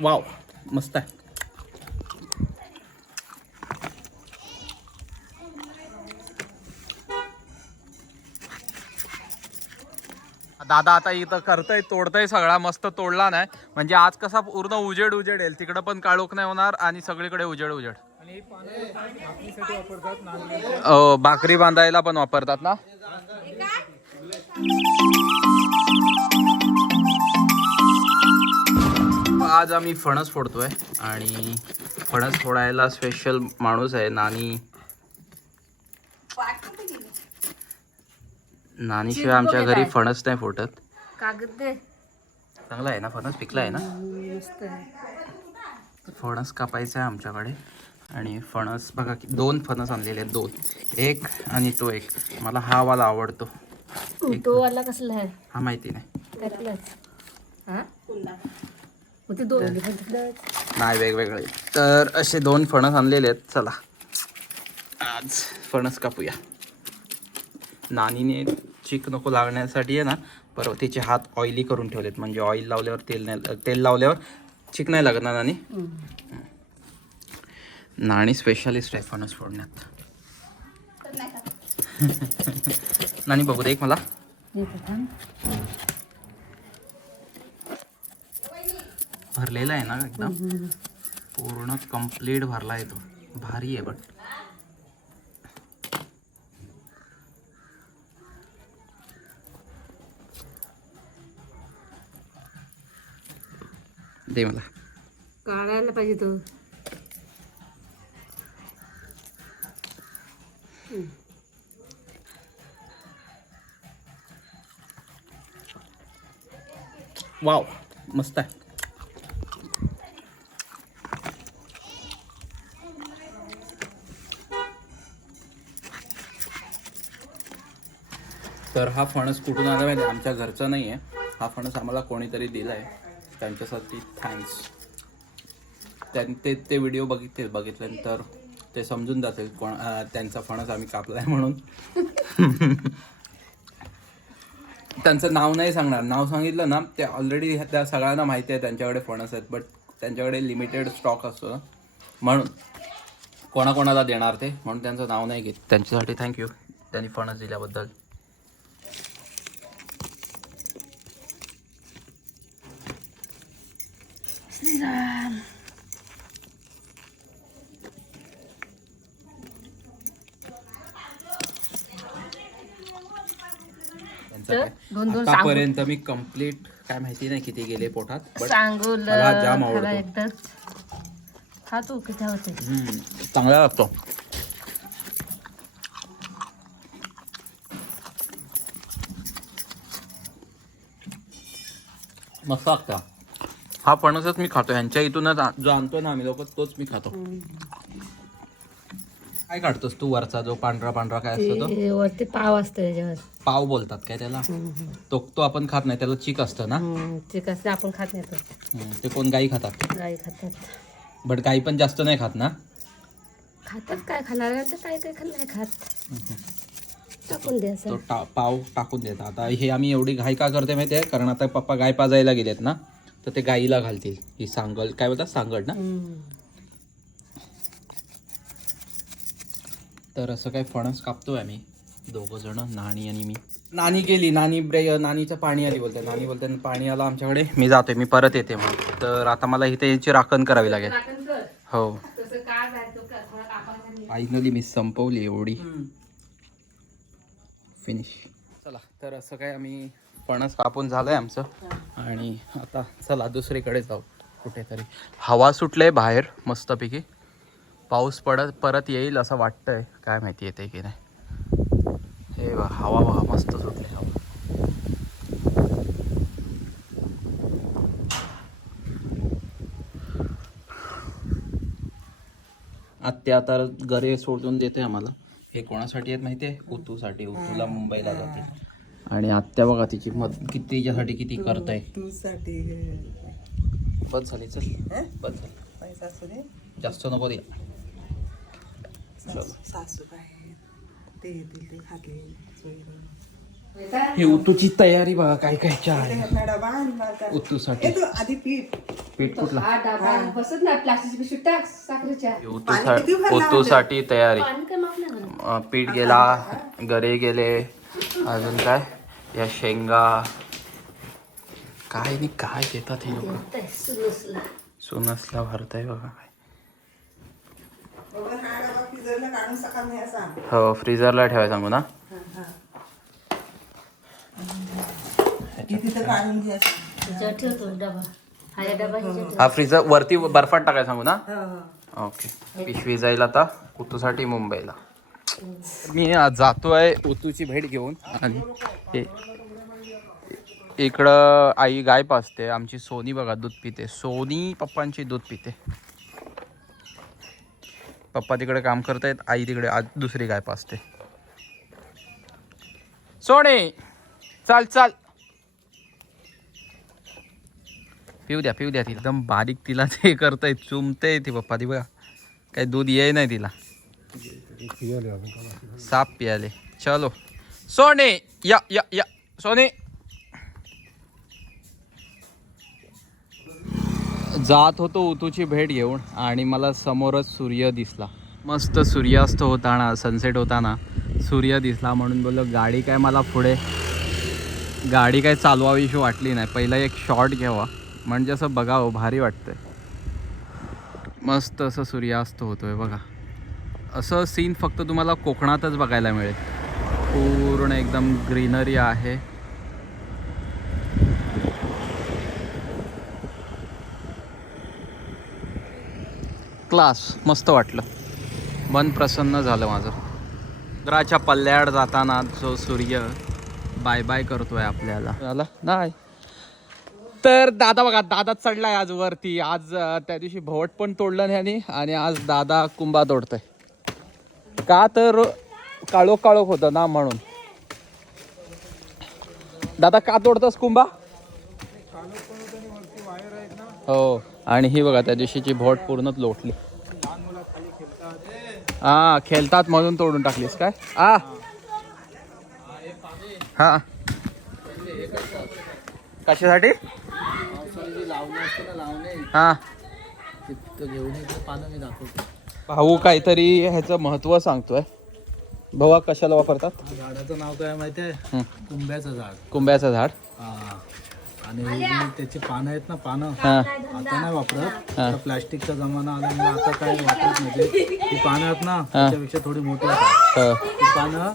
Wow मस्त आहे. दादा आता इथं करतय तोडतय सगळा मस्त तोडला नाही. म्हणजे आज कसा पूर्ण उजेड उजेड येईल. तिकडं पण काळोख नाही होणार आणि सगळीकडे उजेड उजेड. भाकरी बांधायला पण वापरतात ना? आज आम्ही फणस फोडतोय आणि फणस फोडायला स्पेशल माणूस आहे नानी. नानीशिवाय आमच्या घरी फणस नाही फोडत. कागद दे. चांगला आहे ना फणस? पिकला आहे ना? मस्त आहे. फणस कापायचा आहे आमच्याकडे. आणि फणस बघा की दोन फणस आणलेले आहेत दोन. एक आणि तो एक. मला हा वाला आवडतो. तो वाला कसला आहे? हा माहिती नाही. त्यातलाच. हा मग ते नाही वेगवेगळे. तर असे दोन फणस आणलेले आहेत. चला. आज फणस कापूया. नानीने चीक नको लागण्यासाठी आहे ना परवा तिचे हात ऑइली करून ठेवलेत. म्हणजे ऑइल लावल्यावर तेल नाही तेल लावल्यावर चिक नाही लागत ना नानी? नाणी स्पेशलिस्ट आहे फणस फोडण्यात. नानी बघू दे एक मला येतं थांब. भरलेला आहे ना एकदम. पूर्ण कंप्लीट भरला आहे तो. भारी आहे बट. दे मला. काढायला पाहिजे तो. वाव मस्त आहे. तर हा फणस कुठून आला माहिती आमच्या घरचा नाही आहे हा फणस आम्हाला कोणीतरी दिला आहे त्यांच्यासाठी थँक्स त्यां ते ते व्हिडिओ बघितले बघितल्यानंतर ते समजून जातील कोण त्यांचा फणस आम्ही कापला आहे म्हणून. त्यांचं नाव नाही सांगणार. नाव सांगितलं ना ते ऑलरेडी त्या सगळ्यांना माहिती आहे त्यांच्याकडे फणस आहेत बट त्यांच्याकडे लिमिटेड स्टॉक असतो. म्हणून कोणाकोणाला देणार ते म्हणून त्यांचं नाव नाही घेत. त्यांच्यासाठी थँक्यू त्यांनी फणस दिल्याबद्दल. दोन दोन आतापर्यंत मी कंप्लीट काय माहिती नाही किती गेले पोटात मला जाम आवडतो. किती होते? चांगला लागतो मस्त लागता. हा फणसच मी खातो ह्यांच्या इथूनच आ- जो आणतो ना आम्ही लोक तोच मी खातो. काय काढतोस तू वरचा जो पांढरा पांढरा काय असतो तो? ते वरती पाव असतं त्याच्यावर पाव बोलतात काय त्याला? तो तो आपण खात नाही त्याला चिक असतं ना? हम्म, ते कसं आपण खात नाही तो. हम्म, ते कोण गाई खातात? गाई खातात. बट गाई पण जास्त नाही खात ना? खातात काय खाणार? तर काय काय खाल्लं नाही खात. टाकून तो टा पाव टाकून देतात आता हे आम्ही एवढी घाई का करते माहिती आहे कारण आता पप्पा गाय पाजायला गेलेत ना? तर ते गाईला घालतील. ही सांगल काय बोलतात? सांगड ना. तर असं काय फणस कापतोय आम्ही. दोघं जण नानी आणि मी. नानी गेली. नानी ब्रे नानीचं पाणी आली बोलते नानी बोलते पाणी आलं आमच्याकडे. मी जातोय मी परत येते मग. तर आता मला इथे याची राखण करावी लागेल. हो. फायनली मी संपवली एवढी. फिनिश चला तर असं काय आम्ही फणस कापून झालंय आमचं. आणि आता चला दुसरीकडे जाऊ कुठेतरी. हवा सुटले बाहेर मस्तपैकी. पाऊस पडत परत येईल असं वाटतंय. काय माहिती येते की नाही. हे बघा हवा बघा मस्त सुटली हवा. आत्या आता घरे सोडून देते आम्हाला. हे कोणासाठी आहेत माहिती आहे उतूसाठी. उतूला मुंबईला जाते आणि आत्या बघा तिची मत किती तिच्यासाठी किती करताय. तुझसाठी बस झाली चल. बस झाली. पैसा असू दे जास्त नको दे सासू सासूबाई ते येतील ते खातील सोयीनं. ही उतूची तयारी बघा काय काय चहा आहे. घातला डबा आणि मारतात. उतूसाठी. ए, तू आधी पीठ. पीठ कुठला? हा डाबा. बसत ना प्लास्टिक पिशवी टाक साखरेच्या. उतूसाठी तयारी. करत. पीठ गेला गरे गेले. अजून काय? या शेंगा. काय नाही काय देतात हे लोक. सोनसला. भरताय बघा काय. हा फ्रीजरला हो ठेवाय सांगू ना? हा या डबा ह्याच्यावर फ्रीजर वरती बर्फात टाकाय सांगू ना? हो, हो. ओके. पिशवी जाईल आता उतूसाठी मुंबईला. मी आज जातोय उतूची भेट घेऊन. आणि इकडं आई गाय पाजते आमची सोनी बघा दूध पिते. सोनी पप्पांची दूध पिते. पप्पा तिकडे काम करतायत आई तिकडे आज दुसरी गाय पाजते. सोने चाल चाल. पिऊ द्या पिऊ द्या ती एकदम बारीक तिला ते करताय चुमते ती पप्पा ती बघा. काही दूध ये नाही तिला. साप पियाले. चलो. सोने या या या. सोने. जात होतो उतूची भेट घेऊन आणि मला समोरच सूर्य दिसला. मस्त सूर्यास्त होताना सनसेट होताना सूर्य दिसला म्हणून बोललो गाडी काय मला पुढे? गाडी काय चालवावीशी वाटली नाही. पहिला एक शॉट घ्यावा. म्हणजे असं बघावं भारी वाटतंय. मस्त असं सूर्यास्त होतोय बघा. असं सीन फक्त तुम्हाला कोकणातच बघायला मिळेल. पूर्ण एकदम ग्रीनरी आहे. क्लास मस्त वाटलं. मन प्रसन्न झालं माझं. समुद्राच्या पल्ल्याड जाताना जो सूर्य बाय बाय करतोय आपल्याला. झाला? नाही. तर दादा बघा दादा चढलाय आज वरती. आज त्या दिवशी भवट पण तोडलं नाही आणि आज दादा कुंभा तोडतोय. का तर काळोख काळोख होतं ना म्हणून. दादा का तोडतस कुंभा हो आणि ही बघा त्या दिवशीची भोट पूर्णच लोटली. हा खेळतात म्हणून तोडून टाकलीस काय? आ. हा. कशासाठी? हा भाऊ काहीतरी ह्याचं महत्त्व सांगतोय. भाऊ कशाला वापरतात? झाडाचं नाव काय माहितीये हं. कुंब्याचं झाड. कुंब्याचं झाड. हा. आणि ही जी त्याची पानं आहेत ना पानं? हा. आता नाही वापरत. आता प्लास्टिकचा जमाना आल्यामुळे आता काय वापरत नाही ते. पानं आहेत ना त्याच्यापेक्षा थोडी मोठी आहेत. हो. ती पानं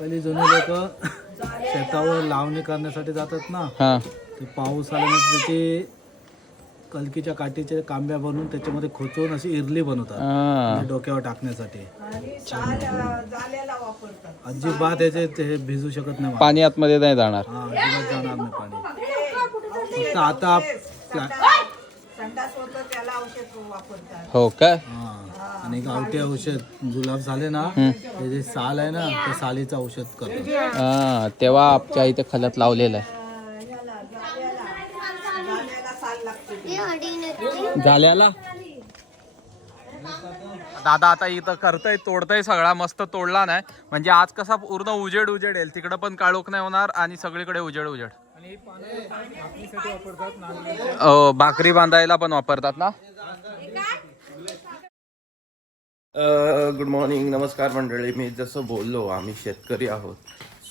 पहिली जुने लोक शेतावर लावणी करण्यासाठी जातात ना. हा. ते पाऊस आल्यानंतर त्याची कलकीच्या काठीच्या कांब्या बनवून त्याच्यामध्ये खोचवून अशी इरली बनवतात. हा. म्हणजे डोक्यावर टाकण्यासाठी. अजिबात याचे ते भिजू शकत नाही. पाणी आतमध्ये नाही जाणार. हा अजिबात जाणार नाही पाणी. फक्त आता प्ला- संडास होतं त्याला औषध वापरतात हो काय हा आणि गावठी औषध जुलाब झाले ना ते जे साल आहे ना ते सालीचं औषध करतात. हा तेव्हा आमच्या इथे खलत लावलेलं आहे ह्याला जाल्याला जाल्याला साल लागते झाल्याला? दादा आता इथं करतय तोडतय सगळा मस्त तोडला नाही. म्हणजे आज कसा पूर्ण उजेड उजेड येईल. तिकडं पण काळोख नाही होणार आणि सगळीकडे उजेड उजेड. भाकरी बांधायला पण वापरतात ना? गुड मॉर्निंग नमस्कार मंडळी. मी जसं बोललो आम्ही शेतकरी आहोत.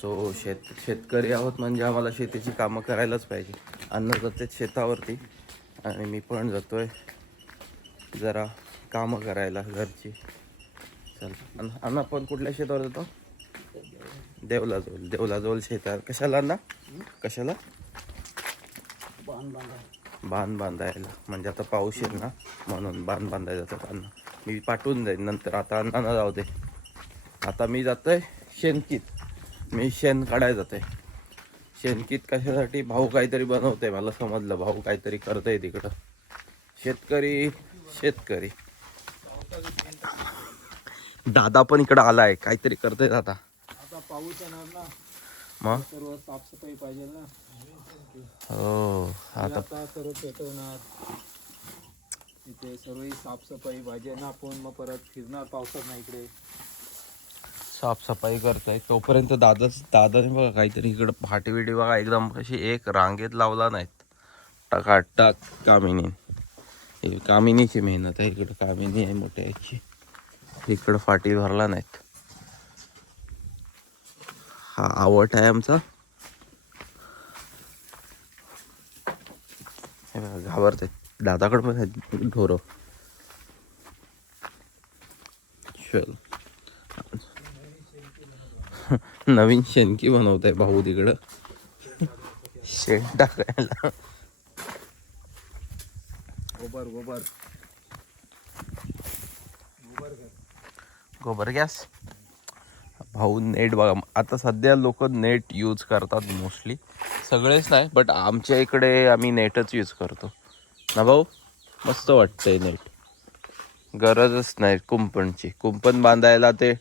सो शेत शेतकरी आहोत म्हणजे आम्हाला शेतीची कामं करायलाच पाहिजे. अन्न जाते शेतावरती. आणि मी पण जातोय जरा कामं करायला घरची. चल अण्णा आपण कुठल्या शेतावर जातो? देवला जोल देवला जोल शेतावर कशाला अण्णा? कशाला? बांध बांधायला. म्हणजे आता पाऊस येईल ना म्हणून बांध बांधायला जातात अण्णा. मी पाठवून जाईन नंतर आता अण्णांना जाऊ दे. आता मी जातोय शेणकीत. मी शेण काढायला जातोय. शेणकीत कशासाठी भाऊ काहीतरी बनवतोय मला समजलं. भाऊ काहीतरी करतोय तिकडं. शेतकरी शेतकरी. दादा पण इकडं आलाय. काहीतरी करतोय दादा. आता पाऊस येणार ना. मग? सर्व साफसफाई पाहिजे ना. हो आता आता सर्व पेटवणार. इथे सर्व साफसफाई पाहिजे ना. आपण मग परत फिरणार पावसात ना इकडे? साफसफाई करताय. तोपर्यंत दादा दादाने बघा काहीतरी इकडं फाटी बिटी बघा. एकदम कशी एक रांगेत लावला नाहीत. टकाटक कामिनी. कामिनीची मेहनत आहे. इकडं कामिनी आहे मोठ्या याची इकडं फाटी भरला नाहीत. हा आवट आहे आमचा. घाबरत आहेत घाबरते दादाकडे पण आहेत ढोरं. चल. नवीन शेणकी बनवत आहे भाऊ तिकडं. शेण टाकायला. गोबर गोबर. गोबर गॅस. भाऊ नेट बघा आता सध्या लोक नेट यूज करतात मोस्टली. सगळेच नाही बट आमच्या इकडे आम्ही नेटच यूज करतो. ना भाऊ? मस्त वाटतंय नेट. गरजच नाही कुंपणची. कुंपण बांधायला ते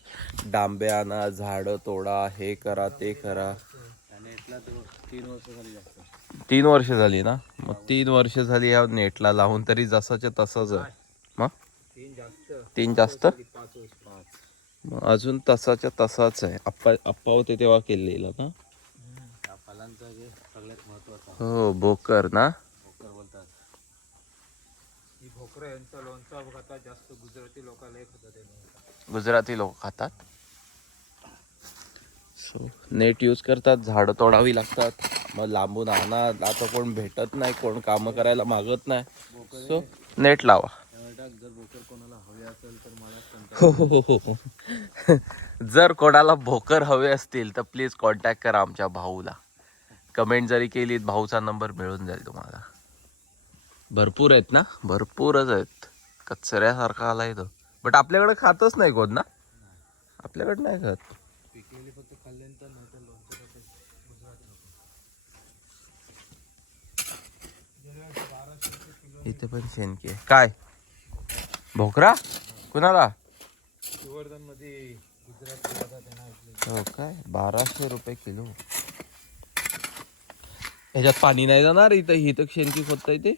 डांबे आणा झाडं तोडा हे करा ते करा. तीन वर्ष झाली जास्त. तीन वर्ष झाली ना? मग तीन वर्ष झाली या नेटला लावून तरी जसाच्या तसंच आहे. मग? तीन जास्त. अजून तसाच्या तसाच आहे. आप्पा आप्पा होते तेव्हा केलेला ना? हो बोकर ना? भोकर यांचं लोणचं खातात जास्त गुजराती खातात लोक खातात? सो नेट यूज करतात झाडं तोडावी लागतात. मग लांबून आणा आता कोण भेटत नाही कोण कामं करायला मागत नाही. सो नेट लावा. त्यावेळेला जर भोकर कोणाला हवे असेल तर मला contact हो हो हो हो जर कोणाला भोकर हवे असतील तर प्लीज कॉन्टॅक्ट करा आमच्या भाऊला. कमेंट जरी केलीत भाऊचा नंबर मिळून जाईल तुम्हाला. भरपूर आहेत ना? भरपूरच आहेत. कचऱ्यासारखा आलाय तो. बट आपल्याकडे खातच नाही कोण ना? आपल्याकडे नाही खात. पिकलेली फक्त खाल्ल्यानंतर इथे पण शेणकी. आहे काय? भोकरा? कुणाला? मध्ये हो काय? बाराशे रुपये किलो. ह्याच्यात पाणी नाही जाणार इथं? ही तर शेणकी खोदता येते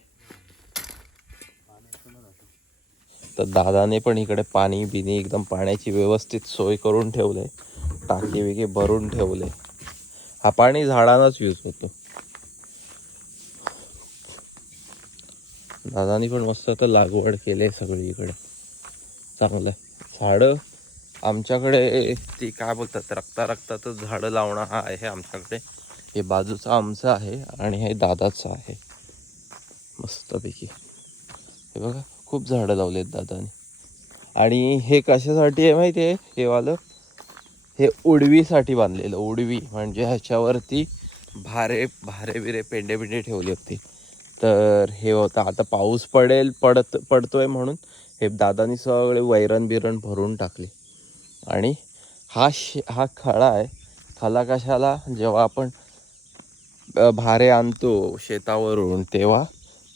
तर दादाने पण इकडे पाणी बिनी एकदम पाण्याची व्यवस्थित सोय करून ठेवले. टाकी बिकी भरून ठेवले. हा पाणी झाडांनाच यूज होतो. दादानी पण मस्त आता लागवड केली सगळी इकडे. चांगलं आहे. झाडं आमच्याकडे ती काय बोलतात रक्ता रक्तातच झाडं लावणं हा आहे आमच्याकडे. हे बाजूचं आमचं आहे आणि हे दादाचं आहे. मस्तपैकी. हे बघा. खूप झाडं लावलेत दादाने. आणि हे कशासाठी आहे माहिती आहे? हे वालं हे उडवीसाठी बांधलेलं उडवी. म्हणजे ह्याच्यावरती भारे भारे बिरे पेंडे बिंडे ठेवले होते. तर हे होतं आता पाऊस पडेल पडत पडतोय म्हणून हे दादानी सगळे वैरण बिरण भरून टाकले. आणि हा शे हा खळा आहे खळा कशाला? जेव्हा आपण भारे आणतो शेतावरून तेव्हा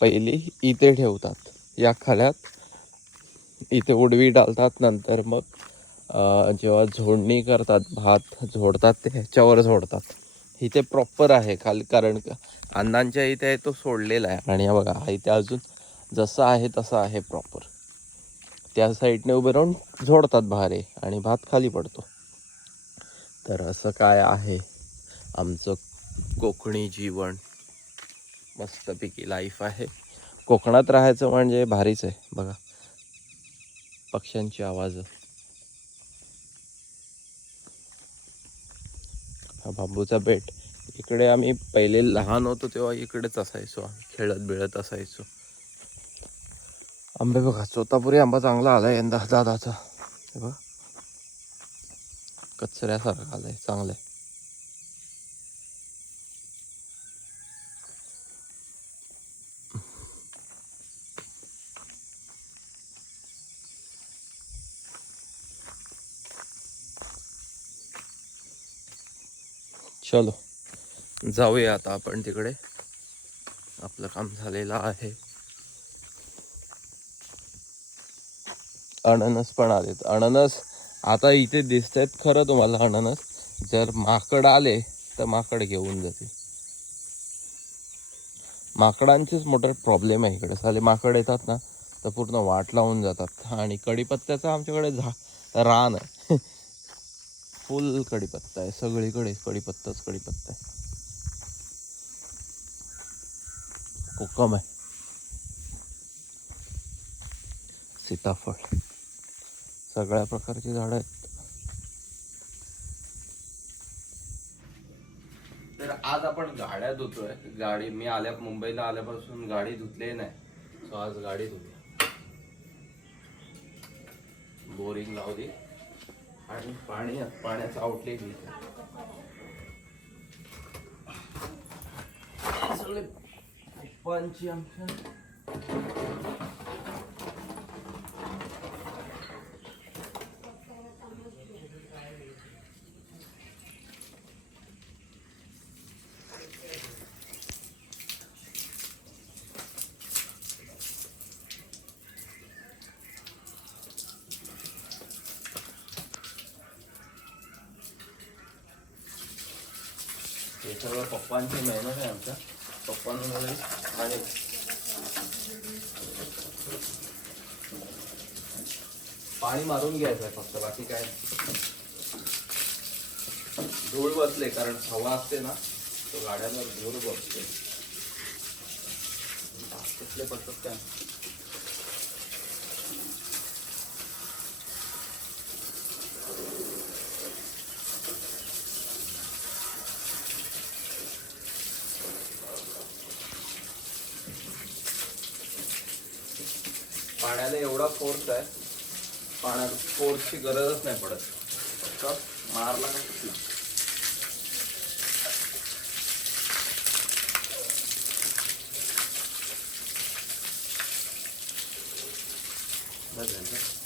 पहिली इथे ठेवतात. या खळ्यात इथे उडवी डालतात नंतर मग जेव्हा झोडणी करतात भात झोडतात ते ह्याच्यावर झोडतात. इथे प्रॉपर आहे खाली कारण का अण्णांच्या इथे आहे तो सोडलेला आहे. आणि बघा हा इथे अजून जसं आहे तसं आहे प्रॉपर त्या साईडने उभे राहून झोडतात भारे आणि भात खाली पडतो. तर असं काय आहे आमचं कोकणी जीवन. मस्तपैकी लाईफ आहे. कोकणात राहायचं म्हणजे भारीच आहे बघा. पक्ष्यांची आवाज. हा बांबूचा बेट. इकडे आम्ही पहिले लहान होतो तेव्हा इकडेच असायचो आम्ही खेळत बिळत असायचो. आंबे बघा चोतापुरी आंबा चांगला आलाय यंदा दादाचा. बघा. कचऱ्यासारखा आलाय चांगला आहे चलो. जाऊया आता आपण तिकडे. आपलं काम झालेलं आहे. अननस पण आलेत. अननस आता इथे दिसत आहेत खरं तुम्हाला अननस. जर माकड आले तर माकड घेऊन जाते माकडांचेच मोठा प्रॉब्लेम आहे इकडे. साले माकड येतात ना तर पूर्ण वाट लावून जातात. आणि कडीपत्त्याचा आमच्याकडे झा रान आहे. फुल कढीपत्ता आहे सगळीकडे कढीपत्ताच कढीपत्ता आहे. कोकम आहे. सीताफळ. सगळ्या प्रकारची झाडं आहेत. तर आज आपण गाड्या धुतोय. गाडी मी आल्या मुंबईला आल्यापासून गाडी धुतली नाही. सो आज गाडी धुतली बोरिंग लावली आणि पाणी पाण्याचं आउटलेट इथे सगळे पप्पांची आमच्या हे पप्पांची मेहनत आहे आमच्या. पप्पांमुळे आणि पाणी मारून घ्यायचं आहे फक्त बाकी काय धूळ बसले कारण हवा असते ना तो गाड्यांवर धूळ बसते. कुठले पडतात काय पाण्याला एवढा फोर्स आहे. पाण्यात फोर्सची गरजच नाही पडत. फक्त मारला का बस